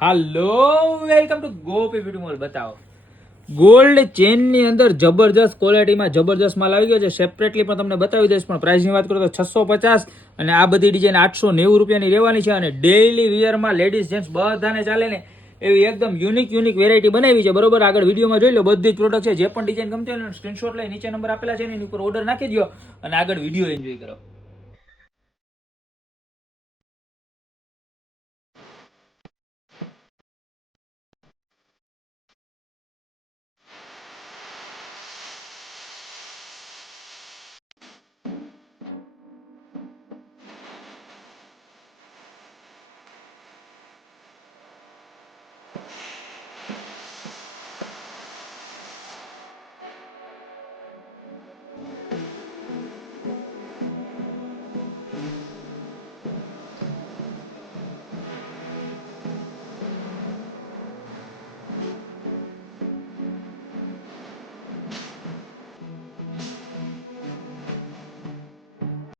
Hello, welcome to Gopi beauty mall. બતાવો gold ચેનની અંદર જબરજસ્ત ક્વોલિટીમાં જબરજસ્ત માલ આવી ગયો છે. સેપરેટલી પણ તમને બતાવી દઈશ, પણ પ્રાઇસની વાત કરું તો 650 અને આ બધી ડિઝાઇન 890 રૂપિયાની રહેવાની છે. અને ડેઇલી વિયરમાં લેડીઝ જેન્ટ્સ બધાને ચાલે ને એવી એકદમ યુનિક વેરાયટી બનાવી છે. બરોબર, આગળ વિડીયોમાં જોઈ લો, બધી જ પ્રોડક્ટ છે. જે પણ ડિઝાઇન ગમતી હોય ને સ્ક્રીનશોટ લઈ નીચે નંબર આપેલા છે એની ઉપર ઓર્ડર નાખી દો અને આગળ વિડીયો એન્જોય કરો.